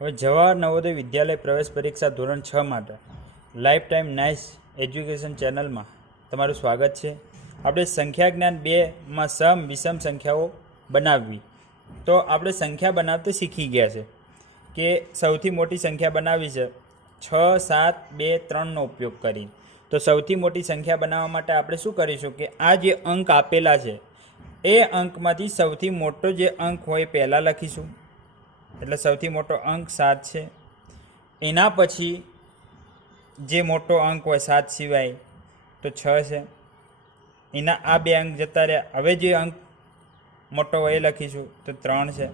હવે જવાહર નવોદય વિદ્યાલય પ્રવેશ પરીક્ષા ધોરણ 6 માટે લાઈફ ટાઈમ નાઇસ એજ્યુકેશન ચેનલમાં તમારું સ્વાગત છે. આપણે સંખ્યા જ્ઞાન 2માં સમ વિષમ સંખ્યાઓ બનાવવી. તો આપણે સંખ્યા બનાવતા શીખી ગયા છે કે સૌથી મોટી સંખ્યા બનાવી છે 6, 7, 2, 3નો ઉપયોગ કરી. તો સૌથી મોટી સંખ્યા બનાવવા માટે આપણે શું કરીશું કે આ જે અંક આપેલા છે એ અંકમાંથી સૌથી મોટો જે અંક હોય પહેલાં લખીશું. એટલે સૌથી મોટો અંક 7 છે. એના પછી જે મોટો અંક હોય 7 સિવાય તો 6 છે. એના આ બે અંક જતા રહ્યા. હવે જે અંક મોટો હોય એ લખીશું તો 3 છે.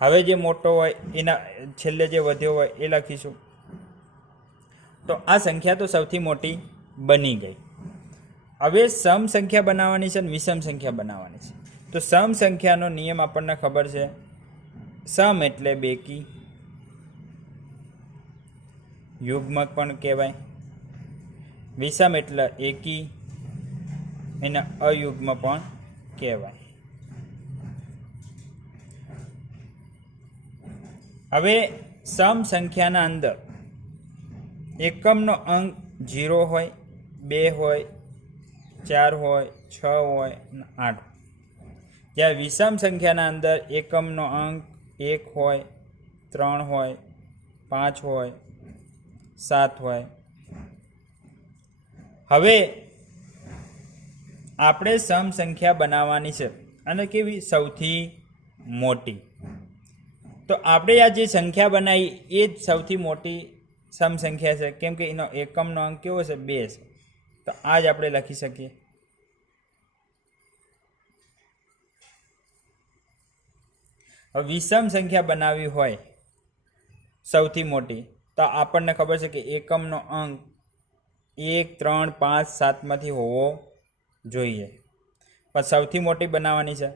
હવે જે મોટો હોય એના છેલ્લે જે વધ્યો હોય એ લખીશું. તો આ સંખ્યા તો સૌથી મોટી બની ગઈ. હવે સમ સંખ્યા બનાવવાની છે અને વિષમ સંખ્યા બનાવવાની છે. તો સમ સંખ્યાનો નિયમ આપણને ખબર છે. સમ એટલે બેકી, યુગ્મક પણ કહેવાય. વિષમ એટલે એકી, એને અયુગ્મ પણ કહેવાય. હવે સમ સંખ્યાના અંદર એકમનો અંક 0 હોય, 2 હોય, 4 હોય, 6 હોય અને 8. જ્યારે વિષમ સંખ્યાના અંદર એકમનો અંક 1 હોય, 3 હોય, 5 હોય, 7 હોય. હવે આપણે સમ સંખ્યા બનાવવાની છે અને કેવી સૌથી મોટી. તો આપણે આ જે સંખ્યા બનાવી એ જ સૌથી મોટી સમ સંખ્યા છે, કેમ કે એનો એકમનો અંક કેવો છે 2 છે. તો આ જ આપણે લખી શકીએ. હવે વિષમ સંખ્યા બનાવવી હોય સૌથી મોટી તો આપણને ખબર છે કે એકમનો અંક 1, 3, 5, 7માંથી હોવો જોઈએ. પણ સૌથી મોટી બનાવવાની છે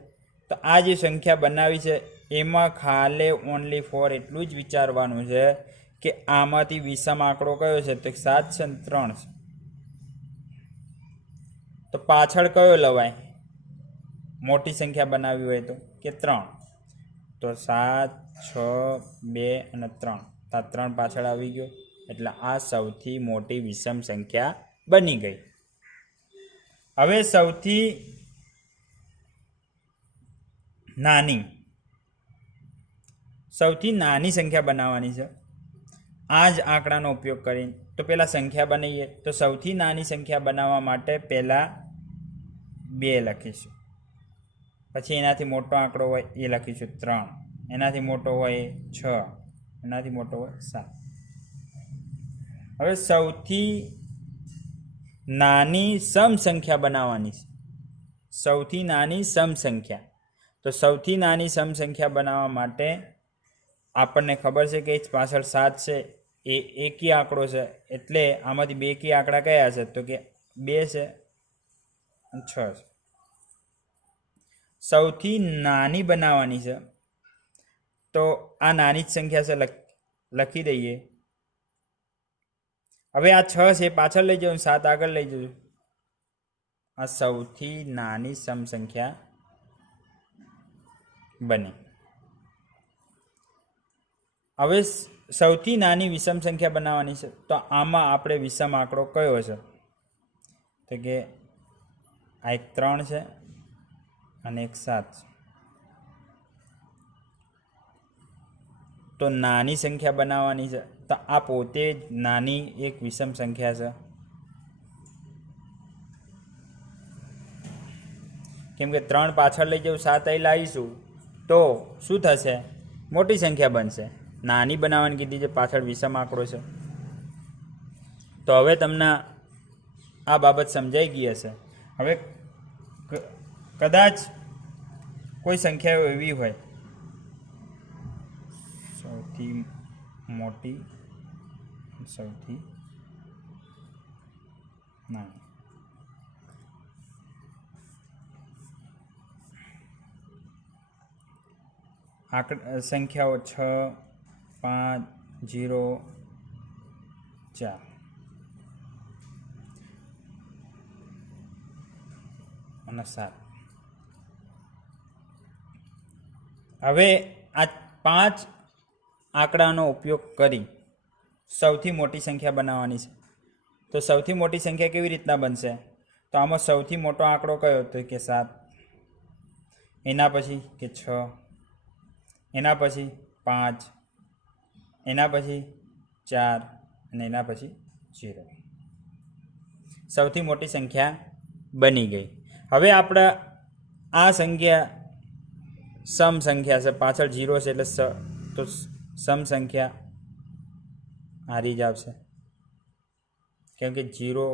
તો આ જે સંખ્યા બનાવી છે એમાં ખાલે ઓનલી ફોર એટલું જ વિચારવાનું છે કે આમાંથી વિષમ આંકડો કયો છે તો 7 છે ને 3 છે. તો પાછળ કયો લવાય મોટી સંખ્યા બનાવવી હોય તો કે 3. તો 7, 6, 2 અને 3. આ 3 પાછળ આવી ગયો એટલે આ સૌથી મોટી વિષમ સંખ્યા બની ગઈ. હવે સૌથી નાની સંખ્યા બનાવવાની છે આ જ આંકડાનો ઉપયોગ કરીને. તો પહેલાં સંખ્યા બનાવીએ. તો સૌથી નાની સંખ્યા બનાવવા માટે પહેલાં 2 લખીશું. પછી એનાથી મોટો આંકડો હોય એ લખીશું 3, એનાથી મોટો હોય 6, એનાથી મોટો હોય 7. હવે સૌથી નાની સમ સંખ્યા બનાવવાની છે. સૌથી નાની સમ સંખ્યા. તો સૌથી નાની સમ સંખ્યા બનાવવા માટે આપણને ખબર છે કે પાછળ 7 છે એ એકી આંકડો છે. એટલે આમાંથી બેકી આંકડા કયા છે તો કે 2 છે અને 6 છે. સૌથી નાની બનાવવાની છે તો આ નાની જ સંખ્યા છે લખી દઈએ. હવે આ 6 છે પાછળ લઈ જાઉં, 7 આગળ લઈ જઉં. આ સૌથી નાની સમ સંખ્યા બને. હવે સૌથી નાની વિષમ સંખ્યા બનાવવાની છે તો આમાં આપણે વિષમ આંકડો કયો છે તો કે આ એક 3 છે અને એક 7 છે. તો નાની સંખ્યા બનાવવાની છે તો આ પોતે જ નાની એક વિષમ સંખ્યા છે. કેમ કે 3 પાછળ લઈ જવું, 7 અહીં લાવીશું તો શું થશે મોટી સંખ્યા બનશે. નાની બનાવવાની કીધી છે, પાછળ વિષમ આંકડો છે. તો હવે તમને આ બાબત સમજાઈ ગઈ હશે. હવે કદાચ કોઈ સંખ્યાઓ એવી હોય સૌથી મોટી, સૌથી નાની. સંખ્યાઓ 6, 5, 0, 4 અને 7. હવે આ 5 આંકડાનો ઉપયોગ કરી સૌથી મોટી સંખ્યા બનાવવાની છે. તો સૌથી મોટી સંખ્યા કેવી રીતના બનશે? તો આમાં સૌથી મોટો આંકડો કયો? તો કે 7, એના પછી કે 6, એના પછી 5, એના પછી 4 અને એના પછી 0. સૌથી મોટી સંખ્યા બની ગઈ. હવે આપણે આ સંખ્યા સમ સંખ્યા છે, પાછળ 0 છે એટલે તો સમ સંખ્યા હારી જ આવશે, કેમ કે 0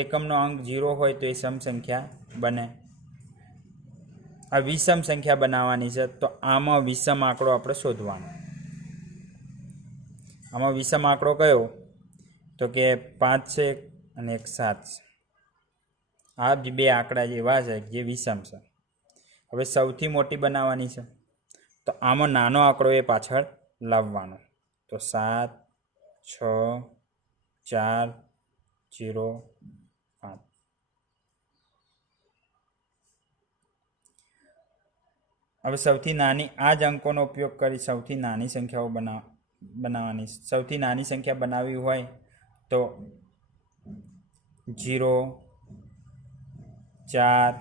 એકમનો અંક 0 હોય તો એ સમ સંખ્યા બને. આ વિષમ સંખ્યા બનાવવાની છે, તો આમાં વિષમ આંકડો આપણે શોધવાનો. આમાં વિષમ આંકડો કયો? તો કે 5 છે અને 1 7 છે. આ બે આંકડા એવા છે જે વિષમ છે. હવે સૌથી મોટી બનાવવાની છે, તો આમાં નાનો આંકડો એ પાછળ લાવવાનો. તો 7 6 4 0 5. હવે સૌથી નાની આ જ અંકોનો ઉપયોગ કરી સૌથી નાની સંખ્યાઓ બનાવવાની. સૌથી નાની સંખ્યા બનાવવી હોય તો 0 4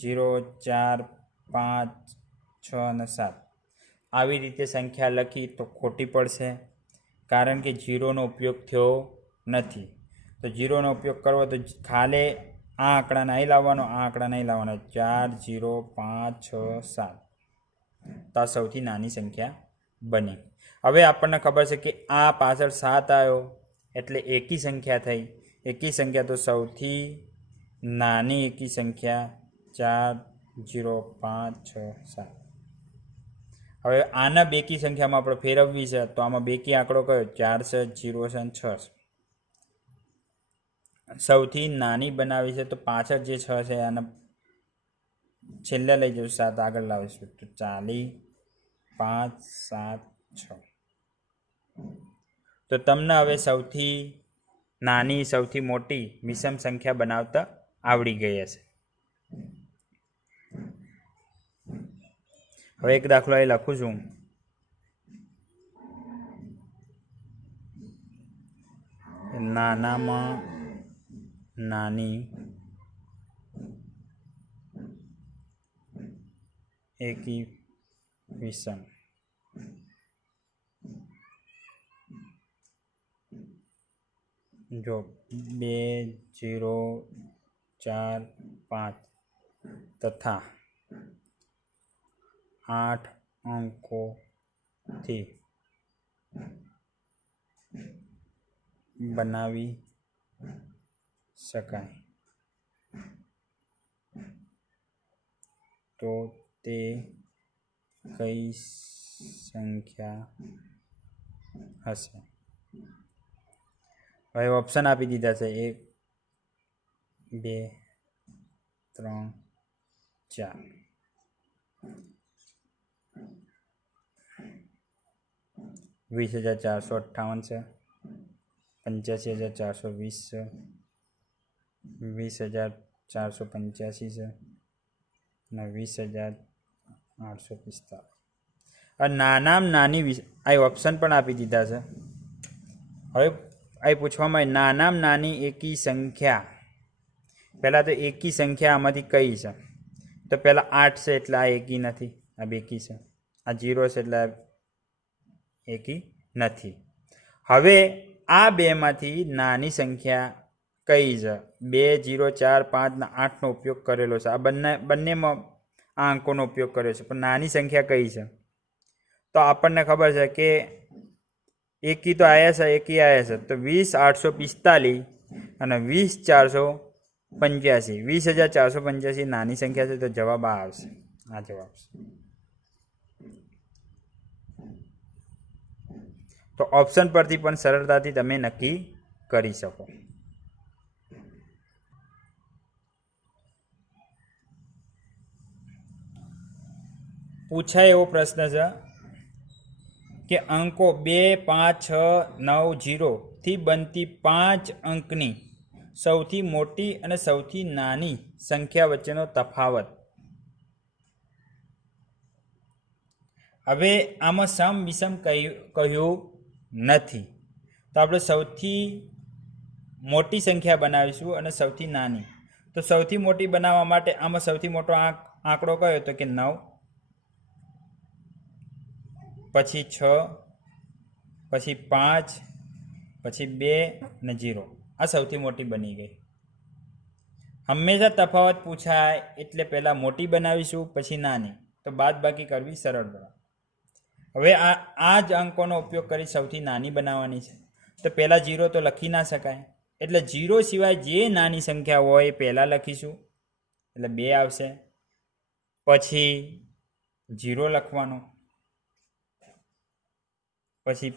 0 4 5 6 અને 7 આવી રીતે સંખ્યા લખી તો ખોટી પડશે, કારણ કે 0નો ઉપયોગ થયો નથી. તો 0નો ઉપયોગ કરવો તો ખાલી આ આંકડા નહીં લાવવાનો, આ આંકડા નહીં લાવવાનો. 4 0 5 6 7. તો આ સૌથી નાની સંખ્યા બની. હવે આપણને ખબર છે કે આ પાછળ 7 આવ્યો એટલે એકી સંખ્યા થઈ. એકી સંખ્યા તો સૌથી નાની એકી સંખ્યા 4 0 5 6 7. હવે આના બેકી સંખ્યામાં આપણે ફેરવવી છે, તો આમાં બેકી આંકડો કયો? 4 છે, 0 છે અને 6 છે. સૌથી નાની બનાવી છે, તો પાછળ જે 6 છે આને છેલ્લે લઈ જવું, 7 આગળ લાવીશું. તો 40 5 7 6. તો તમને હવે સૌથી નાની સૌથી મોટી વિષમ સંખ્યા બનાવતા આવડી ગઈ હશે. હવે એક દાખલો અહીં લખું છું. નાનામાં નાની એકી વિષમ. જો 2 0 4 5 તથા 8 અંકોથી બનાવી શકાય તો તે કઈ સંખ્યા હશે? હવે ઓપ્શન આપી દીધા છે 1 2 3 4. ₹20,458 છે, 85,420 છે, 20,485 છે અને 20,845. આ નાનામાં નાની આ ઓપ્શન પણ આપી દીધા છે. હવે આ પૂછવામાં નાનામાં નાની એકી સંખ્યા, પહેલાં તો એકી સંખ્યા આમાંથી કઈ છે? તો પહેલાં 8 છે એટલે આ એકી નથી, આ બેકી છે. આ 0 છે એટલે એકી નથી. હવે આ બેમાંથી નાની સંખ્યા કઈ છે? 2 0 4 5 ને 8નો ઉપયોગ કરેલો છે. આ બંનેમાં આ અંકોનો ઉપયોગ કર્યો છે, પણ નાની સંખ્યા કઈ છે? તો આપણને ખબર છે કે એકી તો આવ્યા છે, એકી આવ્યા છે. તો 20,845 અને 20,485. 20,485 નાની સંખ્યા છે, તો જવાબ આ આવશે. આ જવાબ છે. તો ઓપ્શન પરથી પણ સરળતાથી તમે નક્કી કરી શકો. પૂછાય એવો પ્રશ્ન છે કે અંકો 2 5 6 9 0 થી બનતી 5 અંકની સૌથી મોટી અને સૌથી નાની સંખ્યા વચ્ચેનો તફાવત. હવે આમાં સમ વિષમ કહ્યું નથી, તો આપણે સૌથી મોટી સંખ્યા બનાવીશું અને સૌથી નાની. તો સૌથી મોટી બનાવવા માટે આમાં સૌથી મોટો આંકડો કયો? તો કે 9, પછી 6, પછી 5, પછી 2 અને 0. આ સૌથી મોટી બની ગઈ. હંમેશા તફાવત પૂછાય એટલે પહેલાં મોટી બનાવીશું, પછી નાની. તો બાદબાકી કરવી સરળ બને. હવે આ જ અંકોનો ઉપયોગ કરી સૌથી નાની બનાવવાની છે. તો પહેલાં 0 તો લખી ના શકાય, એટલે 0 સિવાય જે નાની સંખ્યા હોય એ પહેલાં લખીશું, એટલે 2 આવશે. પછી 0 લખવાનો, પછી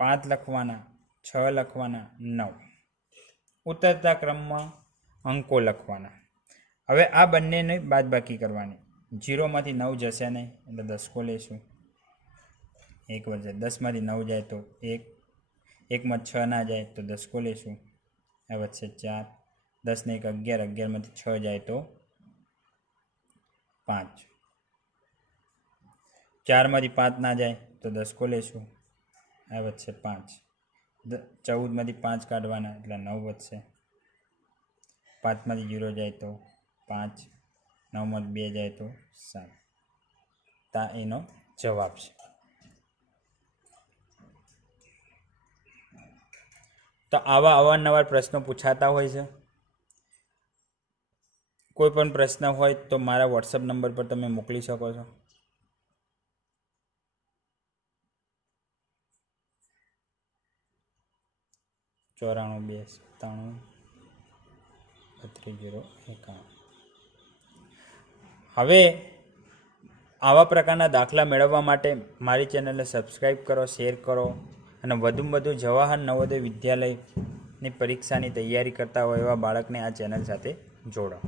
5 લખવાના, 6 લખવાના, 9. ઉતરતા ક્રમમાં અંકો લખવાના. હવે આ બંનેને બાદબાકી કરવાની. 0માંથી 9 જશે નહીં એટલે 10 લઈશું. 1 વધશે. 10માંથી 9 જાય તો 1, 1માં 6 ના જાય તો 10 લઈશું. આ વધશે 4, 10 ને 1 11, 11માંથી 6 જાય તો 5, 4માંથી 5 ના જાય તો 10 લઈશું. આ વધશે 5, 14માંથી 5 કાઢવાના એટલે 9 વધશે. 5માંથી 0 જાય તો 5, 9માંથી 2 જાય તો 7. તા એનો જવાબ છે. તો આવા અવારનવાર પ્રશ્નો પૂછાતા હોય છે. કોઈ પણ પ્રશ્ન હોય તો મારા વોટ્સઅપ નંબર પર તમે મોકલી શકો છો. ચોરાણું 2 97 32 051. હવે આવા પ્રકારના દાખલા મેળવવા માટે મારી ચેનલને સબસ્ક્રાઈબ કરો, શેર કરો અને વધુમાં વધુ જવાહર નવોદય વિદ્યાલયની પરીક્ષાની તૈયારી કરતા હોય એવા બાળકને આ ચેનલ સાથે જોડો.